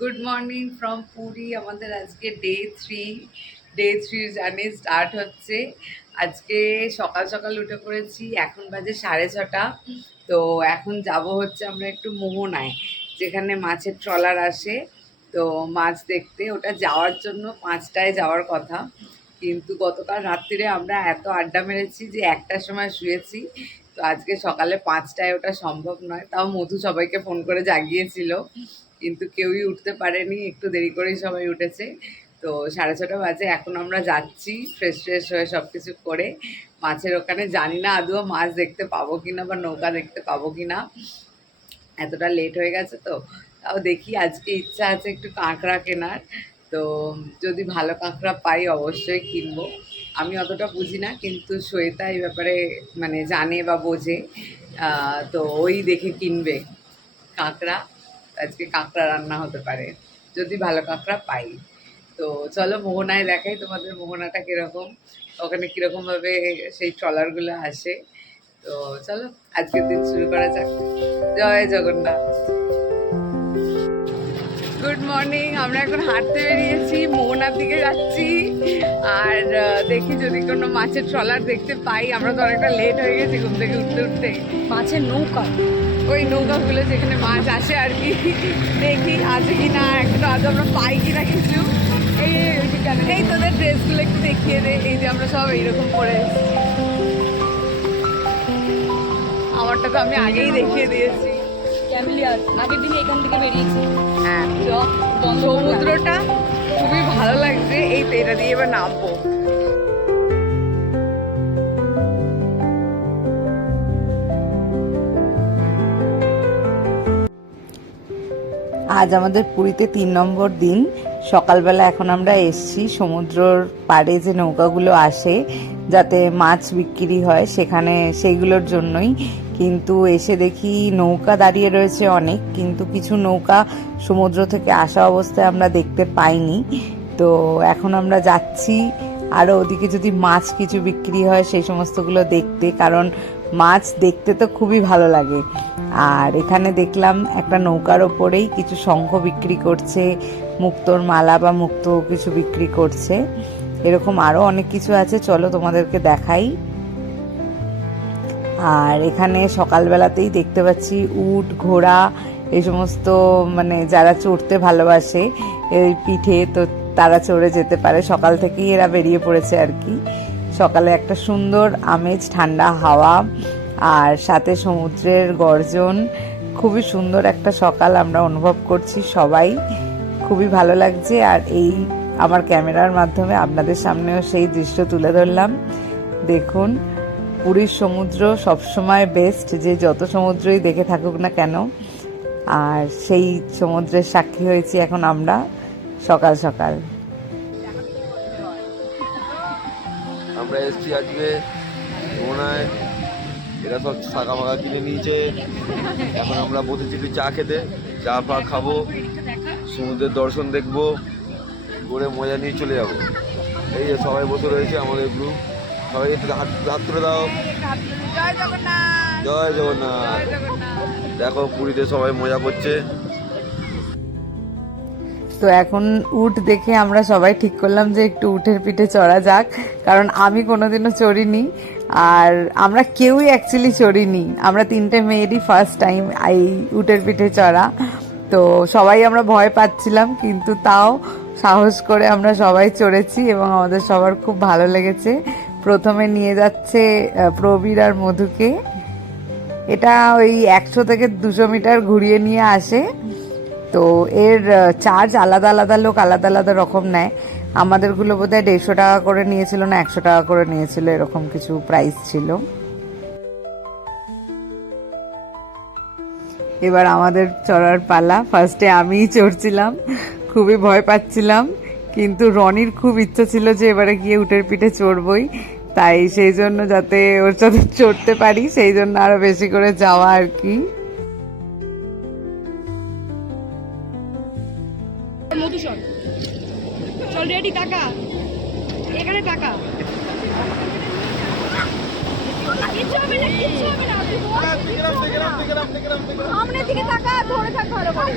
Good morning from Puri. আমাদের আজকে day থ্রির জার্নি স্টার্ট হচ্ছে। আজকে সকাল সকাল উঠে পড়েছি, এখন বাজে 6:30। তো এখন যাব হচ্ছে আমরা একটু মোহনায়, যেখানে মাছের ট্রলার আসে। তো মাছ দেখতে ওটা যাওয়ার জন্য 5টায় যাওয়ার কথা, কিন্তু গতকাল রাত্রিরে আমরা এত আড্ডা মেরেছি যে 1টার সময় শুয়েছি। তো আজকে সকালে 5টায় ওটা সম্ভব নয়, তাও মধু সবাইকে ফোন করে জাগিয়েছিল, কিন্তু কেউই উঠতে পারেনি, একটু দেরি করেই সবাই উঠেছে। তো 6:30 বাজে, এখন আমরা যাচ্ছি ফ্রেশ হয়ে সব কিছু করে মাছের ওখানে। জানি না আদৌ মাছ দেখতে পাবো কিনা বা নৌকা দেখতে পাবো কিনা, এতটা লেট হয়ে গেছে। তো তাও দেখি, আজকে ইচ্ছা আছে একটু কাঁকড়া কেনার। তো যদি ভালো কাঁকড়া পাই অবশ্যই কিনবো। আমি অতটা বুঝি না, কিন্তু শ্বেতা এই ব্যাপারে মানে জানে বা বোঝে। তো ওই দেখে কিনবে কাঁকড়া। আজকে কাঁকড়া রান্না হতে পারে যদি ভালো কাঁকড়া পাই। তো চলো মোহনায় দেখাই তোমাদের মোহনাটা কীরকম, ওখানে কীরকমভাবে সেই ট্রলারগুলো আসে। তো চলো আজকের দিন শুরু করা যাক। জয় জগন্নাথ। Good morning. আমরা এখন হাঁটতে বেরিয়েছি, মোহনার দিকে যাচ্ছি। আর দেখি যদি কোনো মাছের ট্রলার দেখতে পাই। আমরা তো অনেকটা লেট হয়ে গেছি ঘুম থেকে উঠতে উঠতে। মাছের নৌকা, ওই নৌকাগুলো যেখানে মাছ আসে আর কি, দেখি আছে কি না, একটু আজ আমরা পাই কিনা কিছু। এই তোদের ড্রেসগুলো একটু দেখিয়ে দে। এই যে আমরা সব এইরকম পরে এসেছি। আমারটা তো আমি আগেই দেখিয়ে দিয়েছি। ক্যামেলিয়ার আগের দিন এখান থেকে বেরিয়েছি। হ্যাঁ, সমুদ্রটা খুবই ভালো লাগছে। এই তো এটা দিয়ে এবার নামবো। আজ আমাদের পুরীতে 3 নম্বর দিন। সকালবেলা এখন আমরা এসছি সমুদ্রর পাড়ে, যে নৌকাগুলো আসে যাতে মাছ বিক্রি হয় সেখানে, সেইগুলোর জন্যই। কিন্তু এসে দেখি নৌকা দাঁড়িয়ে রয়েছে অনেক, কিন্তু কিছু নৌকা সমুদ্র থেকে আসা অবস্থায় আমরা দেখতে পাইনি। তো এখন আমরা যাচ্ছি আরও ওদিকে যদি মাছ কিছু বিক্রি হয় সেই সমস্তগুলো দেখতে, কারণ মাছ দেখতে তো খুবই ভালো লাগে। আর এখানে দেখলাম একটা নৌকার ওপরেই কিছু শঙ্খ বিক্রি করছে, মুক্তোর মালা বা মুক্তো কিছু বিক্রি করছে। এরকম আরও অনেক কিছু আছে, চলো তোমাদেরকে দেখাই। আর এখানে সকালবেলাতেই দেখতে পাচ্ছি উট, ঘোড়া, এই সমস্ত মানে যারা চড়তে ভালোবাসে এই পিঠে, তো তারা চড়ে যেতে পারে। সকাল থেকেই এরা বেরিয়ে পড়েছে আর কি। সকালে একটা সুন্দর আমেজ, ঠান্ডা হাওয়া, আর সাথে সমুদ্রের গর্জন। খুবই সুন্দর একটা সকাল আমরা অনুভব করছি সবাই, খুবই ভালো লাগছে। আর এই আমার ক্যামেরার মাধ্যমে আপনাদের সামনেও সেই দৃশ্য তুলে ধরলাম। দেখুন, পুরীর সমুদ্র সবসময় বেস্ট, যে যত সমুদ্রই দেখে থাকুক না কেন। আর সেই সমুদ্রের সাক্ষী হয়েছি এখন আমরা সকাল সকাল। আমরা এসছি আজকে মোহনায়, এরা সব শাঁখা ফাঁকা কিনে নিয়েছে। এখন আমরা বসেছি একটু চা খেতে, চা ফা খাবো, সমুদ্রের দর্শন দেখবো, করে মজা নিয়ে চলে যাবো। এই যে সবাই বসে রয়েছে আমাদের গ্রুপ, সবাই একটু হাত তুলে দাও। জয় জগন্নাথ। জয় জগন্নাথ। দেখো পুরীতে সবাই মজা করছে। তো এখন উট দেখে আমরা সবাই ঠিক করলাম যে একটু উটের পিঠে চড়া যাক, কারণ আমি কোনোদিনও চড়িনি। আর আমরা কেউই অ্যাকচুয়ালি চড়িনি, আমরা 3টে মেয়েরই ফার্স্ট টাইম এই উটের পিঠে চড়া। তো সবাই আমরা ভয় পাচ্ছিলাম, কিন্তু তাও সাহস করে আমরা সবাই চড়েছি এবং আমাদের সবার খুব ভালো লেগেছে। প্রথমে নিয়ে যাচ্ছে প্রবীর আর মধুকে। এটা ওই 100 থেকে 200 মিটার ঘুরিয়ে নিয়ে আসে। তো এর চার্জ আলাদা আলাদা, লোক আলাদা আলাদা রকম নেয়। আমাদেরগুলো বোধহয় 150 টাকা করে নিয়েছিল না 100 টাকা করে নিয়েছিল, এরকম কিছু প্রাইস ছিল। এবার আমাদের চড়ার পালা। ফার্স্টে আমিই চড়ছিলাম, খুবই ভয় পাচ্ছিলাম, কিন্তু রনির খুব ইচ্ছা ছিল যে এবারে গিয়ে উটের পিঠে চড়বই। তাই সেই জন্য, যাতে ওর সাথে চড়তে পারি, সেই জন্য আরো বেশি করে যাওয়া আর কি। মধুসর চল, রেডি, টাকা এখানে, টাকা কিচ্ছু হবে না, কিচ্ছু হবে না। সামনের দিকে টাকা ধরে থাক ভালো করে।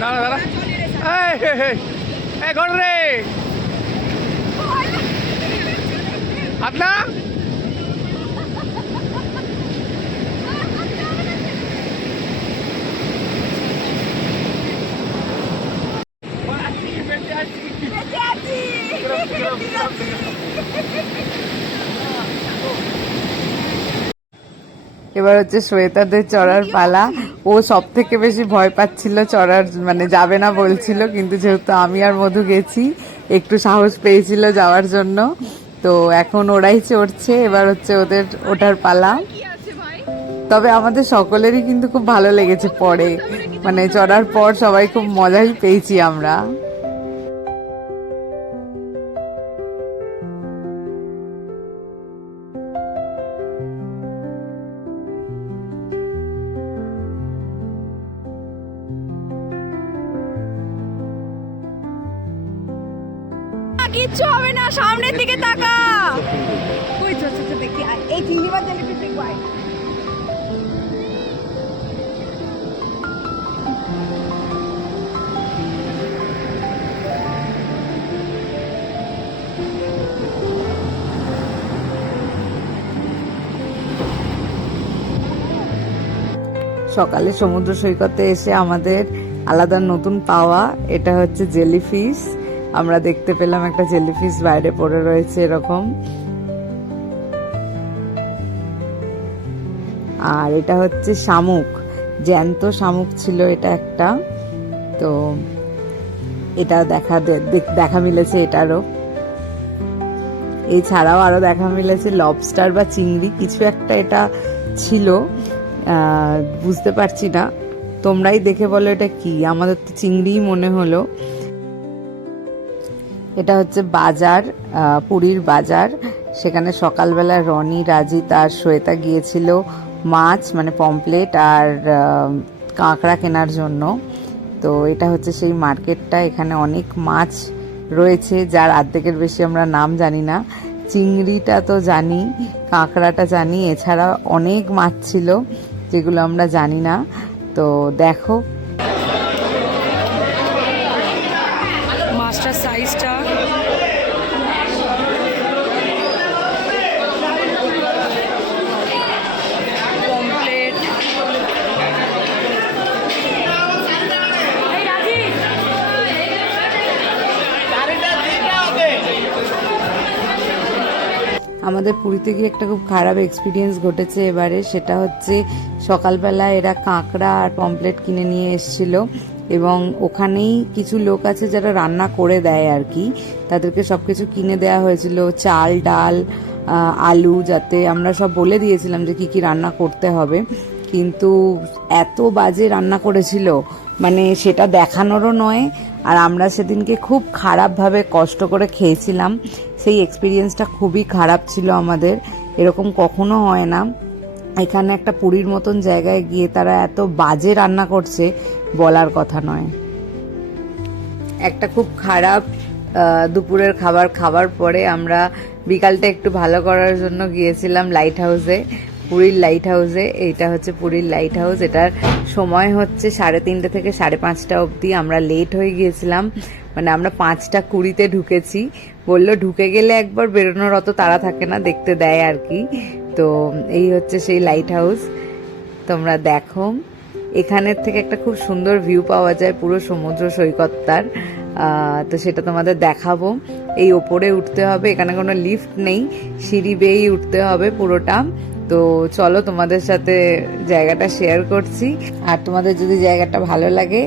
দাঁড়া দাঁড়া এই ঘর রে আপনা এবার হচ্ছে শ্বেতাদের চড়ার পালা। ও সব থেকে বেশি ভয় পাচ্ছিল চড়ার, মানে যাবে না বলছিল, কিন্তু যেহেতু আমি আর মধু গেছি একটু সাহস পেয়েছিল যাওয়ার জন্য। তো এখন ওরাই চড়ছে, এবার হচ্ছে ওদের ওঠার পালা। তবে আমাদের সকলেরই কিন্তু খুব ভালো লেগেছে পরে, মানে চড়ার পর সবাই খুব মজাই পেয়েছি আমরা। কিচ্ছু হবে না, সামনের দিকে তাকা। ওই তো দেখি এই চিংড়িমাছ জেলিফিশ দেখবো। সকালে সমুদ্র সৈকতে এসে আমাদের আলাদা নতুন পাওয়া, এটা হচ্ছে জেলিফিশ। আমরা দেখতে পেলাম একটা জেলিফিশ বাইরে পড়ে রয়েছে এরকম। আর এটা হচ্ছে শামুক, জ্যান্ত শামুক ছিল এটা একটা। তো এটা দেখা মিলেছে এটারও। এছাড়াও আরো দেখা মিলেছে লবস্টার বা চিংড়ি কিছু একটা এটা ছিল, বুঝতে পারছি না, তোমরাই দেখে বলো এটা কি। আমাদের তো চিংড়িই মনে হলো। এটা হচ্ছে বাজার, পুরীর বাজার। সেখানে সকালবেলা রনি, রাজি তার শ্বেতা গিয়েছিল মাছ মানে পমপ্লেট আর কাঁকড়া কেনার জন্য। তো এটা হচ্ছে সেই মার্কেটটা, এখানে অনেক মাছ রয়েছে যার অর্ধেকের বেশি আমরা নাম জানি না। চিংড়িটা তো জানি, কাঁকড়াটা জানি, এছাড়া অনেক মাছ ছিল যেগুলো আমরা জানি না। তো দেখো মাছটার সাইজটা কমপ্লিট। আমাদের পুরীতে গিয়ে একটা খুব খারাপ এক্সপিরিয়েন্স ঘটেছে এবারে। সেটা হচ্ছে সকালবেলা এরা কাঁকড়া আর পমপ্লেট কিনে নিয়ে এসেছিল, এবং ওখানেই কিছু লোক আছে যারা রান্না করে দেয় আর কি, তাদেরকে সব কিছু কিনে দেওয়া হয়েছিল, চাল, ডাল, আলু, যাতে আমরা সব বলে দিয়েছিলাম যে কি কি রান্না করতে হবে। কিন্তু এত বাজে রান্না করেছিল, মানে সেটা দেখানোরও নয়। আর আমরা সেদিনকে খুব খারাপভাবে কষ্ট করে খেয়েছিলাম, সেই এক্সপিরিয়েন্সটা খুবই খারাপ ছিল আমাদের। এরকম কখনো হয় না। এখানে একটা পুরীর মতন জায়গায় গিয়ে তারা এত বাজে রান্না করছে বলার কথা নয়। একটা খুব খারাপ দুপুরের খাবার পরে আমরা বিকালটা একটু ভালো করার জন্য গিয়েছিলাম লাইট হাউসে, পুরীর লাইট হাউসে। এইটা হচ্ছে পুরীর লাইট হাউস। এটার সময় হচ্ছে 3:30 থেকে 5:30 অবধি। আমরা লেট হয়ে গিয়েছিলাম, মানে আমরা 5:20 ঢুকেছি। বললো ঢুকে গেলে একবার বেরোনোর অত তাড়া থাকে না, দেখতে দেয় আর কি। তো এই হচ্ছে সেই লাইট হাউস, তোমরা দেখো। এখানের থেকে একটা খুব সুন্দর ভিউ পাওয়া যায় পুরো সমুদ্র সৈকতটার। তো সেটা তোমাদের দেখাবো। এই ওপরে উঠতে হবে, এখানে কোনো লিফট নেই, সিঁড়ি বেয়েই উঠতে হবে পুরোটা। তো চলো তোমাদের সাথে জায়গাটা শেয়ার করছি। আর তোমাদের যদি জায়গাটা ভালো লাগে,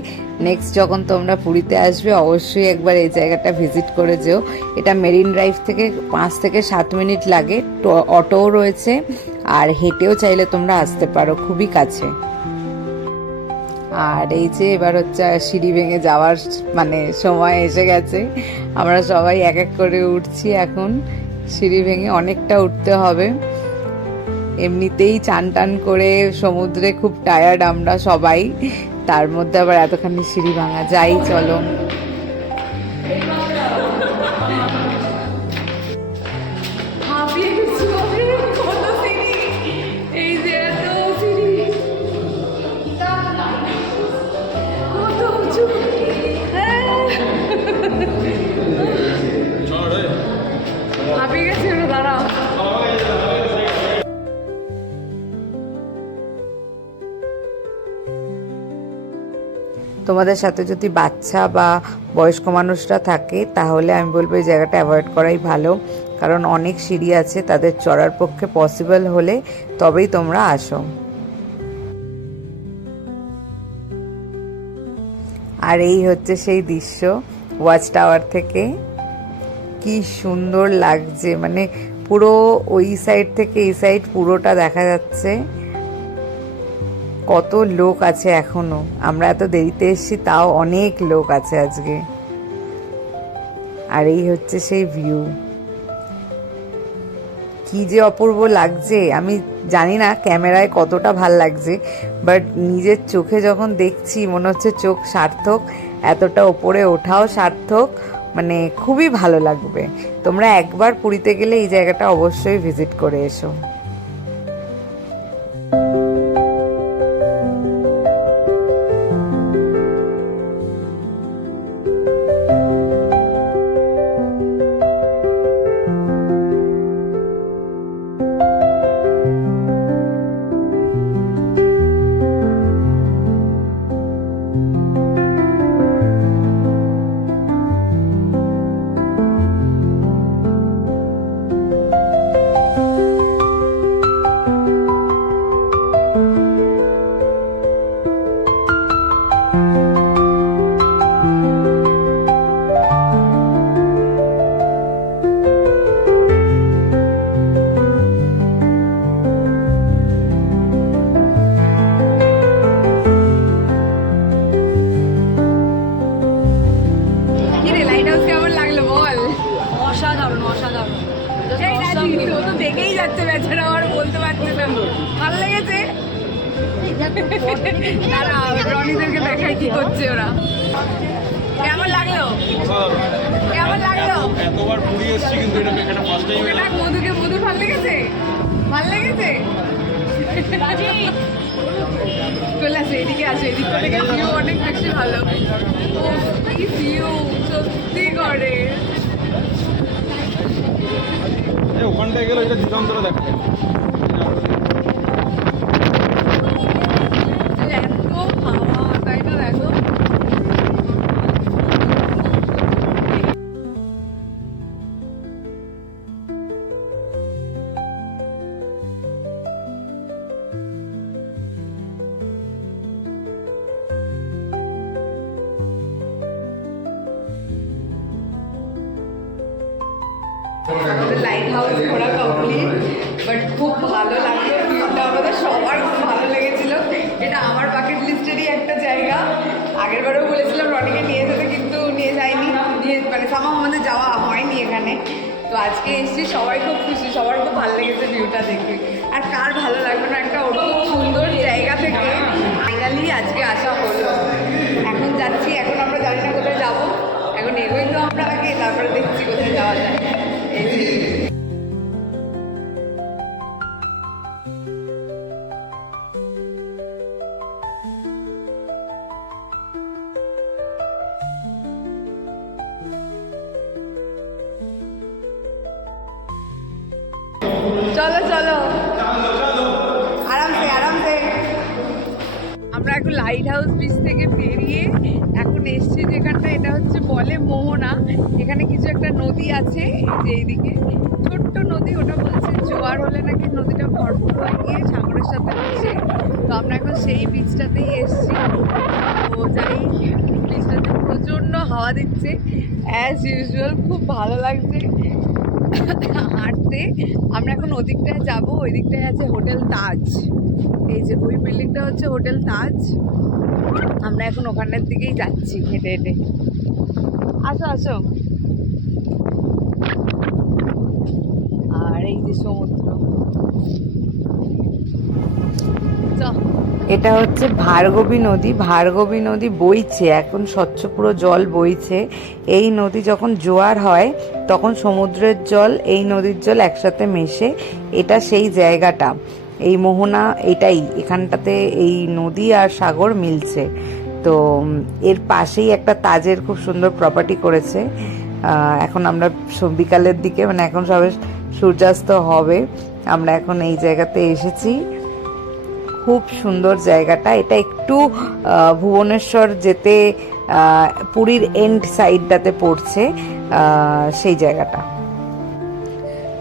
নেক্সট যখন তোমরা পুরীতে আসবে অবশ্যই একবার এই জায়গাটা ভিজিট করে যেও। এটা মেরিন ড্রাইভ থেকে 5 থেকে 7 মিনিট লাগে, অটোও রয়েছে, আর হেঁটেও চাইলে তোমরা আসতে পারো, খুবই কাছে। আর এই যে এবার হচ্ছে সিঁড়ি ভেঙে যাওয়ার মানে সময় এসে গেছে। আমরা সবাই এক এক করে উঠছি এখন সিঁড়ি ভেঙে, অনেকটা উঠতে হবে। এমনিতেই চান টান করে সমুদ্রে খুব টায়ার্ড আমরা সবাই, তার মধ্যে আবার এতখানি সিঁড়ি ভাঙা। যাই চলো। কত উঁচু। তোমাদের সাথে যদি বাচ্চা বা বয়স্ক মানুষরা থাকে তাহলে আমি বলবো এই জায়গাটা অ্যাভয়েড করাই ভালো, কারণ অনেক সিঁড়ি আছে, তাদের চড়ার পক্ষে পসিবল হলে তবেই তোমরা আসো। আর এই হচ্ছে সেই দৃশ্য ওয়াচ টাওয়ার থেকে, কি সুন্দর লাগছে, মানে পুরো ওই সাইড থেকে এই সাইড পুরোটা দেখা যাচ্ছে। কত লোক আছে এখনো, আমরা এত দেরিতে এসেছি তাও অনেক লোক আছে আজকে। আর এই হচ্ছে সেই ভিউ, কি যে অপূর্ব লাগছে। আমি জানি না ক্যামেরায় কতটা ভাল লাগছে, বাট নিজের চোখে যখন দেখছি মনে হচ্ছে চোখ সার্থক, এতটা ওপরে ওঠাও সার্থক, মানে খুবই ভালো লাগবে। তোমরা একবার পুরীতে গেলে এই জায়গাটা অবশ্যই ভিজিট করে এসো। দেখেই যাচ্ছে বেচারা, আর বলতে পারছে না। ভালো লেগেছে? দাঁড়া, রনিদেরকে দেখাই কি করছে ওরা। কেমন লাগলো? কেমন লাগলো? এতবার পুরী এসেছি কিন্তু এটা ফার্স্ট টাইম। এটা মধুর ভালো লেগেছে? ভালো লেগেছে? চলে আসো, এদিকে আসো, এদিকে থেকে ভিউ অনেক বেশি ভালো। ও কি ভিউ, সত্যি করে। ওখানটায় গেলে এটা দিগন্তরে দেখা যায়। এত হাওয়া, তাই না? দেখো আমাদের লাইট হাউস ঘোরা কমপ্লিট, বাট খুব ভালো লাগলো ভিউটা, আমাদের সবার খুব ভালো লেগেছিল। এটা আমার বাকেট লিস্টেরই একটা জায়গা। আগেরবারও বলেছিলাম রনিকে নিয়ে যেতে, কিন্তু নিয়ে যাইনি, মানে সামাও আমাদের যাওয়া হয়নি এখানে। তো আজকে এসেছি, সবাই খুব খুশি, সবার খুব ভালো লেগেছে ভিউটা দেখে। আর কার ভালো লাগবে না একটা ওরকম সুন্দর জায়গা থেকে ফাইনালি আজকে আসা হলো। এখন যাচ্ছি, এখন আমরা জানি না কোথায় যাবো, এখন এগোই তো আমরা আগে, তারপরে দেখছি কোথায় যাওয়া যায়। এই যে চলো চলো, আরামসে আরামসে। আমরা এখন লাইট হাউস ব্রিজ থেকে বেরিয়ে এখন এসছি যেখানটা, এটা হচ্ছে বলে মোহনা। এখানে কিছু একটা নদী আছে, এই যে এইদিকে ছোট্ট নদী, ওটা বলছে জোয়ার হলে নাকি নদীটা ভরপুর হয়ে গিয়ে সাগরের সাথে হচ্ছে। তো আমরা এখন সেই বীজটাতেই এসছি। তো যাই, বীজটাতে প্রচণ্ড হাওয়া দিচ্ছে অ্যাজ ইউজুয়াল, খুব ভালো লাগছে হাঁটতে। আমরা এখন ওদিকটায় যাবো, ওই দিকটায় আছে হোটেল তাজ। এই যে ওই বিল্ডিংটা হচ্ছে হোটেল তাজ, আমরা এখন ওখানের দিকেই যাচ্ছি হেঁটে হেঁটে। আসো আসো। আর এই যে সমুদ্র, এটা হচ্ছে ভার্গবী নদী। ভার্গবী নদী বইছে এখন, স্বচ্ছ পুরো জল বইছে। এই নদী যখন জোয়ার হয় তখন সমুদ্রের জল এই নদীর জল একসাথে মেশে, এটা সেই জায়গাটা। এই মোহনা এটাই, এখানটাতে এই নদী আর সাগর মিলছে। তো এর পাশেই একটা তাজের খুব সুন্দর প্রপার্টি করেছে। এখন আমরা বিকালের দিকে, মানে এখন সবে সূর্যাস্ত হবে, আমরা এখন এই জায়গাতে এসেছি। খুব সুন্দর জায়গাটা। এটা একটু ভুবনেশ্বর যেতে পুরীর এন্ড সাইডটাতে পড়ছে সেই জায়গাটা।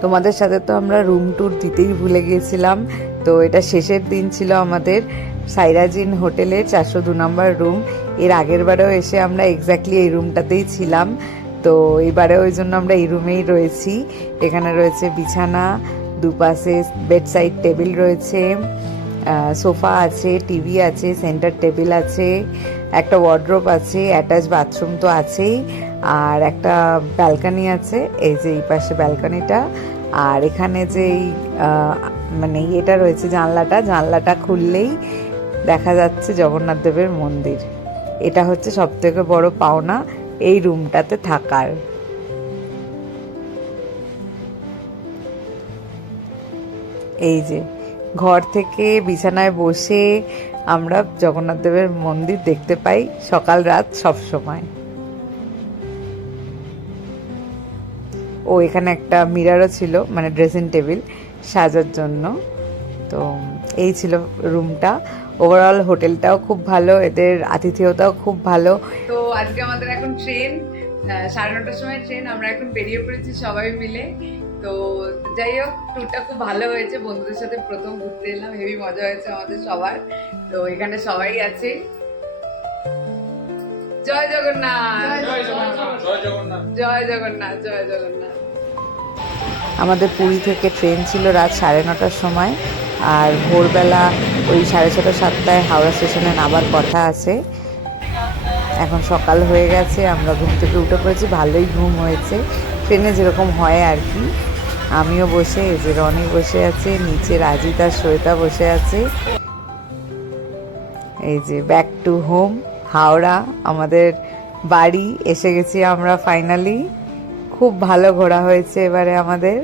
তোমাদের সাথে তো আমরা রুম ট্যুর দিতেই ভুলে গিয়েছিলাম। তো এটা শেষের দিন ছিল আমাদের সাইরাজিন হোটেলের 402 নম্বর রুম। এর আগের বারেও এসে আমরা এক্স্যাক্টলি এই রুমটাতেই ছিলাম, তো এবারে ওই জন্য আমরা এই রুমেই রয়েছি। এখানে রয়েছে বিছানা, দুপাশে বেড সাইড টেবিল রয়েছে, সোফা আছে, টিভি আছে, সেন্টার টেবিল আছে, একটা ওয়ার্ড্রোব আছে, অ্যাটাচ বাথরুম তো আছেই, আর একটা ব্যালকনি আছে, এই যে এই পাশে ব্যালকনিটা। আর এখানে যে মানে এটা রয়েছে জানলাটা খুললেই দেখা যাচ্ছে জগন্নাথ দেবের মন্দির। এটা হচ্ছে সবথেকে বড় পাওনা এই রুমটাতে থাকার। এই যে ঘর থেকে বিছানায় বসে আমরা জগন্নাথ দেবের মন্দির দেখতে পাই সকাল রাত সব সময়। ও এখানে একটা মিরারও ছিল, মানে ড্রেসিং টেবিল সাজার জন্য। তো এই ছিল রুমটা। ওভারঅল হোটেলটাও খুব ভালো, এদের আতিথেয়তাও খুব ভালো। তো আজকে আমাদের এখন ট্রেন 9:30টার সময় ট্রেন, আমরা এখন বেরিয়ে পড়েছি সবাই মিলে। তো যাই হোক, ট্যুরটা খুব ভালো হয়েছে, বন্ধুদের সাথে প্রথম ঘুরতে এলাম, হেভি মজা হয়েছে আমাদের সবার। তো এখানে সবাই আছে। জয় জগন্নাথ, জয় জগন্নাথ, জয় জগন্নাথ, জয় জগন্নাথ। আমাদের পুরী থেকে ট্রেন ছিল রাত 9:30টার সময়, আর ভোরবেলা ওই 6:30 7টায় হাওড়া স্টেশনে নামার কথা আছে। এখন সকাল হয়ে গেছে, আমরা ঘুম থেকে উঠে পড়েছি, ভালোই ঘুম হয়েছে, ট্রেনে যেরকম হয় আর কি। আমিও বসে, এই যে রনি বসে আছে, নিচে রাজিত আর শ্বেতা বসে আছে। এই যে ব্যাক টু হোম হাওড়া, আমাদের বাড়ি এসে গেছি আমরা ফাইনালি। খুব ভালো ঘোরা হয়েছে এবারে আমাদের।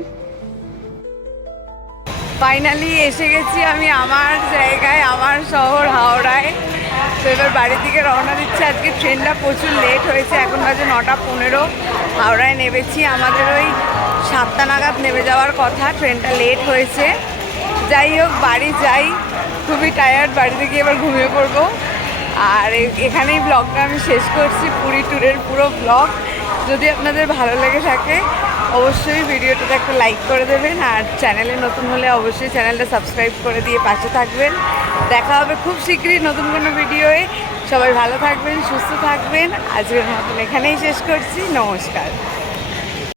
ফাইনালি এসে গেছি আমি আমার জায়গায়, আমার শহর হাওড়ায়। তো এবার বাড়ির দিকে রওনা দিচ্ছে। আজকে ট্রেনটা প্রচুর লেট হয়েছে, এখন বাজে 9:15। হাওড়ায় নেমেছি, আমাদের ওই 7টা নাগাদ নেমে যাওয়ার কথা, ট্রেনটা লেট হয়েছে। যাই হোক, বাড়ি যাই, খুবই টায়ার্ড, বাড়িতে গিয়ে এবার ঘুমিয়ে পড়বো। আর এখানেই ব্লগটা আমি শেষ করছি, পুরী ট্যুরের পুরো ব্লগ। যদি আপনাদের ভালো লেগে থাকে অবশ্যই ভিডিওটাতে একটা লাইক করে দেবেন, আর চ্যানেলে নতুন হলে অবশ্যই চ্যানেলটা সাবস্ক্রাইব করে দিয়ে পাশে থাকবেন। দেখা হবে খুব শীঘ্রই নতুন কোনো ভিডিওয়ে। সবাই ভালো থাকবেন, সুস্থ থাকবেন। আজকের মতন এখানেই শেষ করছি, নমস্কার।